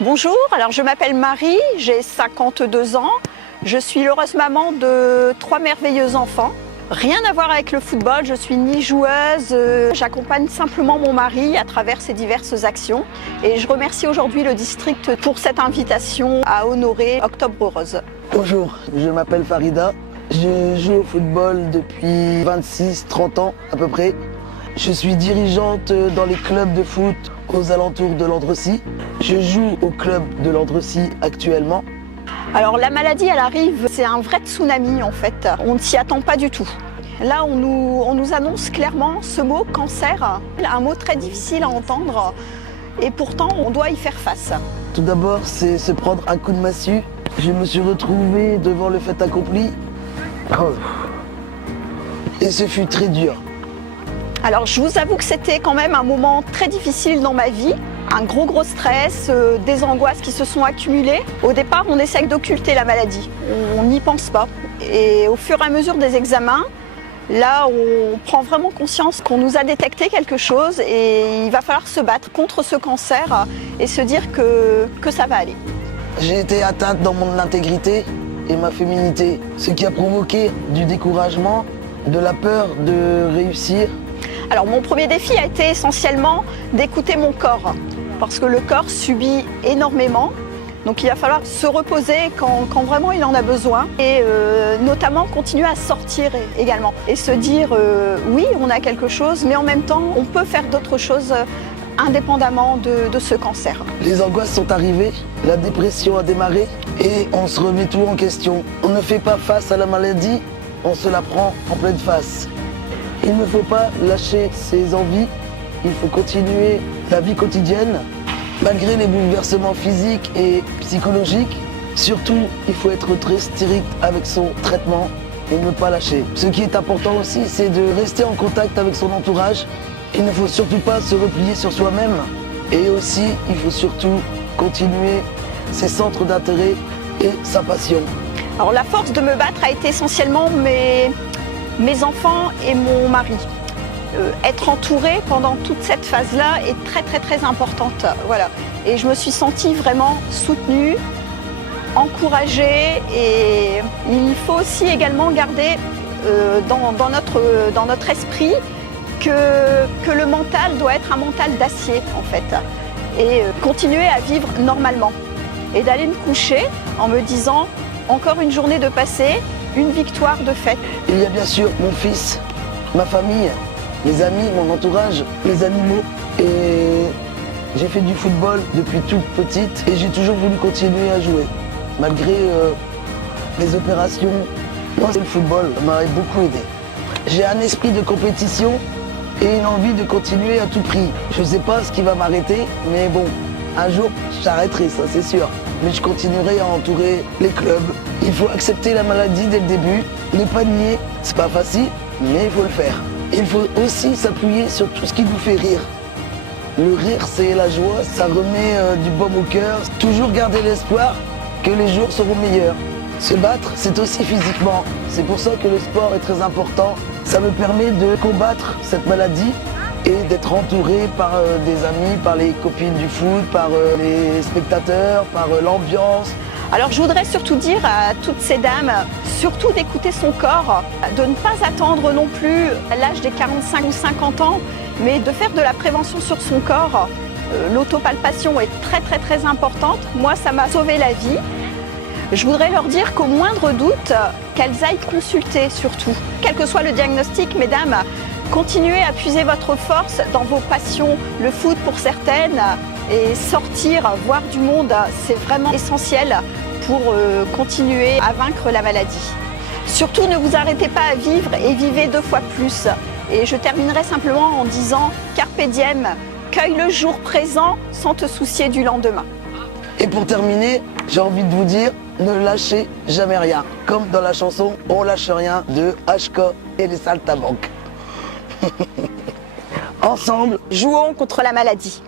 Bonjour, alors je m'appelle Marie, j'ai 52 ans. Je suis l'heureuse maman de 3 merveilleux enfants. Rien à voir avec le football, je suis ni joueuse, j'accompagne simplement mon mari à travers ses diverses actions. Et je remercie aujourd'hui le district pour cette invitation à honorer Octobre Rose. Bonjour, je m'appelle Farida. Je joue au football depuis 26-30 ans à peu près. Je suis dirigeante dans les clubs de foot aux alentours de Landrecies. Je joue au club de Landrecies actuellement. Alors la maladie, elle arrive, c'est un vrai tsunami en fait. On ne s'y attend pas du tout. Là, on nous annonce clairement ce mot cancer, un mot très difficile à entendre et pourtant on doit y faire face. Tout d'abord, c'est se prendre un coup de massue. Je me suis retrouvé devant le fait accompli. Et ce fut très dur. Alors je vous avoue que c'était quand même un moment très difficile dans ma vie. Un gros stress, des angoisses qui se sont accumulées. Au départ, on essaye d'occulter la maladie. On n'y pense pas. Et au fur et à mesure des examens, là, on prend vraiment conscience qu'on nous a détecté quelque chose et il va falloir se battre contre ce cancer et se dire que ça va aller. J'ai été atteinte dans mon intégrité et ma féminité, ce qui a provoqué du découragement, de la peur de réussir. Alors mon premier défi a été essentiellement d'écouter mon corps, parce que le corps subit énormément, donc il va falloir se reposer quand vraiment il en a besoin, et notamment continuer à sortir également, et se dire oui, on a quelque chose, mais en même temps on peut faire d'autres choses indépendamment de ce cancer. Les angoisses sont arrivées, la dépression a démarré, et on se remet tout en question. On ne fait pas face à la maladie, on se la prend en pleine face. Il ne faut pas lâcher ses envies, il faut continuer la vie quotidienne, malgré les bouleversements physiques et psychologiques. Surtout, il faut être très strict avec son traitement et ne pas lâcher. Ce qui est important aussi, c'est de rester en contact avec son entourage. Il ne faut surtout pas se replier sur soi-même. Et aussi, il faut surtout continuer ses centres d'intérêt et sa passion. Alors la force de me battre a été essentiellement mes enfants et mon mari. Être entourée pendant toute cette phase-là est très importante. Voilà. Et je me suis sentie vraiment soutenue, encouragée, et il faut aussi également garder dans notre esprit que le mental doit être un mental d'acier en fait, et continuer à vivre normalement et d'aller me coucher en me disant encore une journée de passé, une victoire de fête. Il y a bien sûr mon fils, ma famille, mes amis, mon entourage, les animaux. Et j'ai fait du football depuis toute petite et j'ai toujours voulu continuer à jouer. Malgré les opérations, moi le football m'a beaucoup aidé. J'ai un esprit de compétition et une envie de continuer à tout prix. Je ne sais pas ce qui va m'arrêter, mais bon, un jour j'arrêterai, ça c'est sûr. Mais je continuerai à entourer les clubs. Il faut accepter la maladie dès le début, ne pas nier, c'est pas facile, mais il faut le faire. Il faut aussi s'appuyer sur tout ce qui nous fait rire. Le rire, c'est la joie, ça remet du baume au cœur. Toujours garder l'espoir que les jours seront meilleurs. Se battre, c'est aussi physiquement. C'est pour ça que le sport est très important. Ça me permet de combattre cette maladie et d'être entouré par des amis, par les copines du foot, par les spectateurs, par l'ambiance. Alors je voudrais surtout dire à toutes ces dames, surtout d'écouter son corps, de ne pas attendre non plus l'âge des 45 ou 50 ans, mais de faire de la prévention sur son corps. L'autopalpation est très importante. Moi, ça m'a sauvé la vie. Je voudrais leur dire qu'au moindre doute, qu'elles aillent consulter surtout. Quel que soit le diagnostic, mesdames, continuez à puiser votre force dans vos passions, le foot pour certaines, et sortir, voir du monde, c'est vraiment essentiel pour continuer à vaincre la maladie. Surtout, ne vous arrêtez pas à vivre et vivez 2 fois plus. Et je terminerai simplement en disant Carpe diem, cueille le jour présent sans te soucier du lendemain. Et pour terminer, j'ai envie de vous dire, ne lâchez jamais rien. Comme dans la chanson On lâche rien de HK et les Saltimbanques. Ensemble, jouons contre la maladie.